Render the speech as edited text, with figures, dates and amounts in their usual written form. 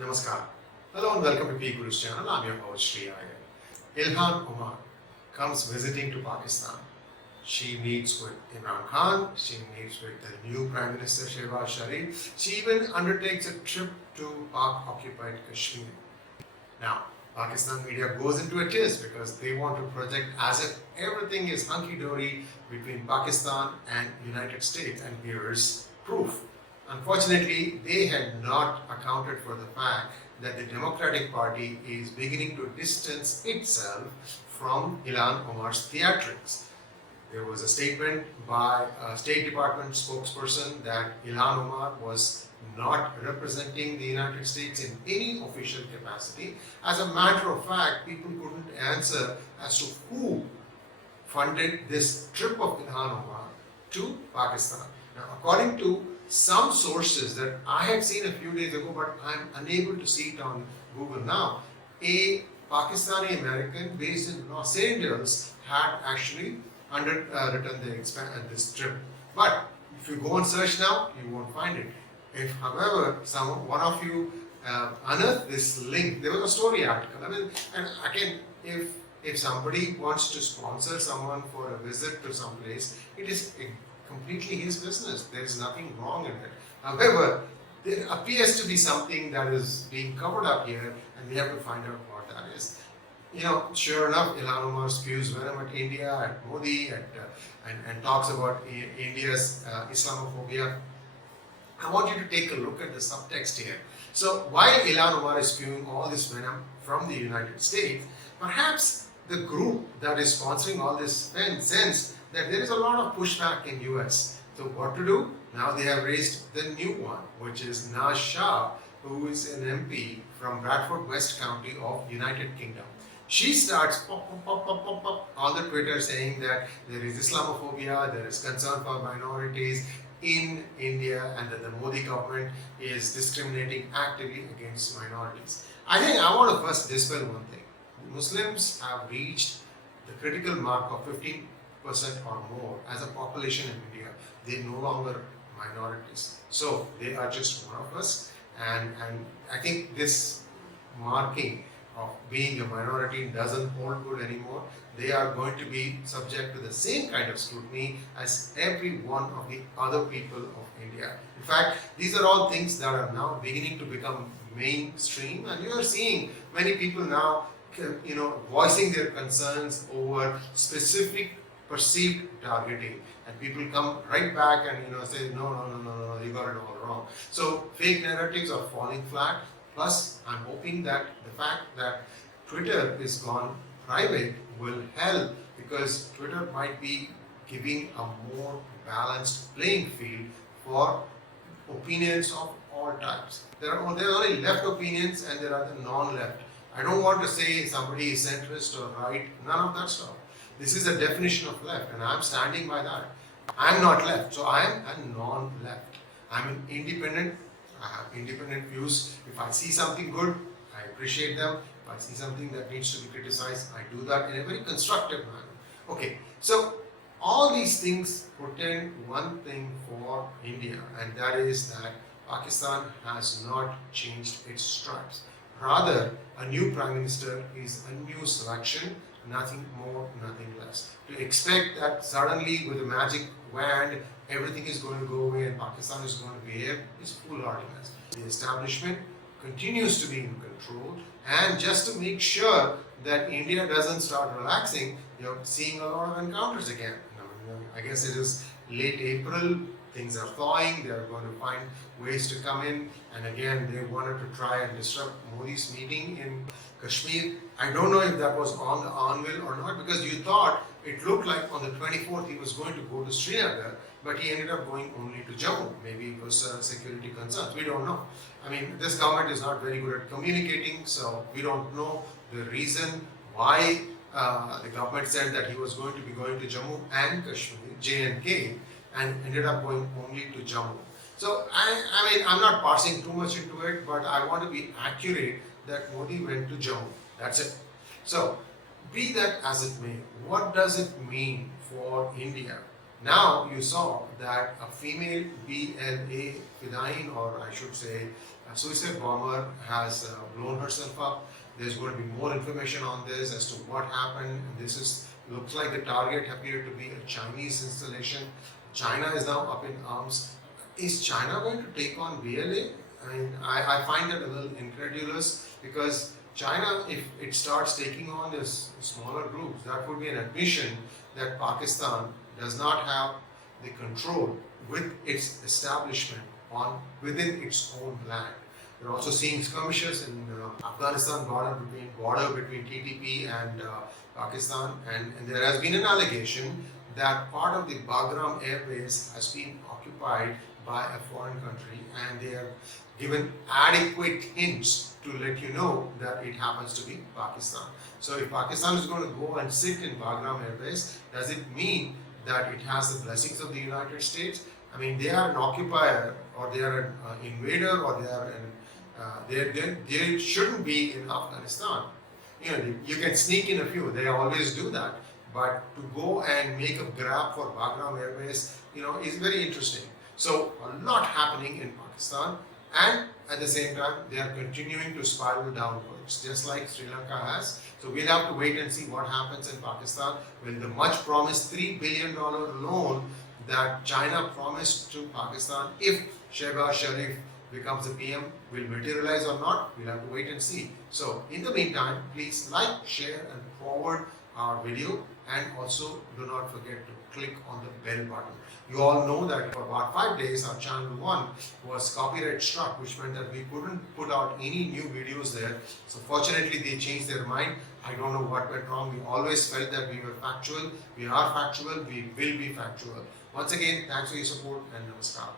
Namaskar. Hello and welcome to PGurus channel. I'm your host Sree Iyer. Ilhan Omar comes visiting to Pakistan. She meets with Imran Khan. She meets with the new Prime Minister Shehbaz Sharif. She even undertakes a trip to POK-occupied Kashmir. Now, Pakistan media goes into a twist because they want to project as if everything is hunky-dory between Pakistan and United States, and here is proof. Unfortunately, they had not accounted for the fact that the Democratic Party is beginning to distance itself from Ilhan Omar's theatrics. There was a statement by a State Department spokesperson that Ilhan Omar was not representing the United States in any official capacity. As a matter of fact, people couldn't answer as to who funded this trip of Ilhan Omar to Pakistan. Now, according to some sources that I had seen a few days ago, but I'm unable to see it on Google now, a Pakistani American based in Los Angeles had actually underwritten this trip. But if you go and search now, you won't find it. If, however, one of you unearth this link, there was a story article. And again, if somebody wants to sponsor someone for a visit to some place, it is completely his business. There is nothing wrong in it. However, there appears to be something that is being covered up here, and we have to find out what that is. Sure enough, Ilhan Omar spews venom at India, at Modi, and talks about India's Islamophobia. I want you to take a look at the subtext here. So while Ilhan Omar is spewing all this venom from the United States, perhaps the group that is sponsoring all this sensed that there is a lot of pushback in US. So what to do? Now they have raised the new one, which is Naz Shah, who is an MP from Bradford West County of United Kingdom. She starts on the Twitter saying that there is Islamophobia, there is concern for minorities in India, and that the Modi government is discriminating actively against minorities. I think I want to first dispel one thing. Muslims have reached the critical mark of 15% or more as a population in India. They're no longer minorities. So they are just one of us. And I think this marking of being a minority doesn't hold good anymore. They are going to be subject to the same kind of scrutiny as every one of the other people of India. In fact, these are all things that are now beginning to become mainstream, and you are seeing many people now voicing their concerns over specific perceived targeting, and people come right back and say no, you got it all wrong. So fake narratives are falling flat. Plus, I'm hoping that the fact that Twitter is gone private will help, because Twitter might be giving a more balanced playing field for opinions of all types. There are only left opinions and there are the non-left. I don't want to say somebody is centrist or right, none of that stuff. This is a definition of left, and I'm standing by that. I'm not left, so I am a non-left. I'm an independent. I have independent views. If I see something good, I appreciate them. If I see something that needs to be criticized, I do that in a very constructive manner. Okay, so all these things portend one thing for India, and that is that Pakistan has not changed its stripes. Rather, a new Prime Minister is a new selection, nothing more, nothing less. To expect that suddenly with a magic wand everything is going to go away and Pakistan is going to behave is foolhardiness. The establishment continues to be in control, and just to make sure that India doesn't start relaxing, you're seeing a lot of encounters again. I guess it is late April, things are thawing, they're going to find ways to come in, and again they wanted to try and disrupt Modi's meeting in Kashmir. I don't know if that was on the anvil or not, because you thought it looked like on the 24th he was going to go to Srinagar, but he ended up going only to Jammu. Maybe it was security concerns. We don't know. This government is not very good at communicating, so we don't know the reason why the government said that he was going to be going to Jammu and Kashmir, J&K, and ended up going only to Jammu. So I'm not parsing too much into it, but I want to be accurate that Modi went to Jammu. That's it. So be that as it may, what does it mean for India Now you saw that a female BLA fidayeen, or I should say a suicide bomber, has blown herself up. There's going to be more information on this as to what happened. Looks like the target appeared to be a Chinese installation. China is now up in arms. Is China going to take on BLA? I find that a little incredulous, because China, if it starts taking on this smaller groups, that would be an admission that Pakistan does not have the control with its establishment within its own land. We're also seeing skirmishes in Afghanistan border between TTP and Pakistan, and there has been an allegation that part of the Bagram Air Base has been occupied by a foreign country, and they have given adequate hints to let you know that it happens to be Pakistan. So if Pakistan is going to go and sit in Bagram Air Base, does it mean that it has the blessings of the United States? I mean, they are an occupier, or they are an invader, or they shouldn't be in Afghanistan. You know, you can sneak in a few, they always do that, but to go and make a grab for Bagram Air Base, you know, is very interesting. So a lot happening in Pakistan, and at the same time they are continuing to spiral downwards, just like Sri Lanka has. So we'll have to wait and see what happens in Pakistan when the much promised $3 billion loan that China promised to Pakistan, if 𝗣𝗂𝘂𝘀𝘀 Sharif becomes the PM, will materialize or not. We'll have to wait and see. So in the meantime, please like, share and forward our video, and also do not forget to click on the bell button. You all know that for about 5 days our channel 1 was copyright struck, which meant that we couldn't put out any new videos there. So fortunately they changed their mind. I don't know what went wrong. We always felt that we were factual. We are factual. We will be factual. Once again, thanks for your support, and namaskar.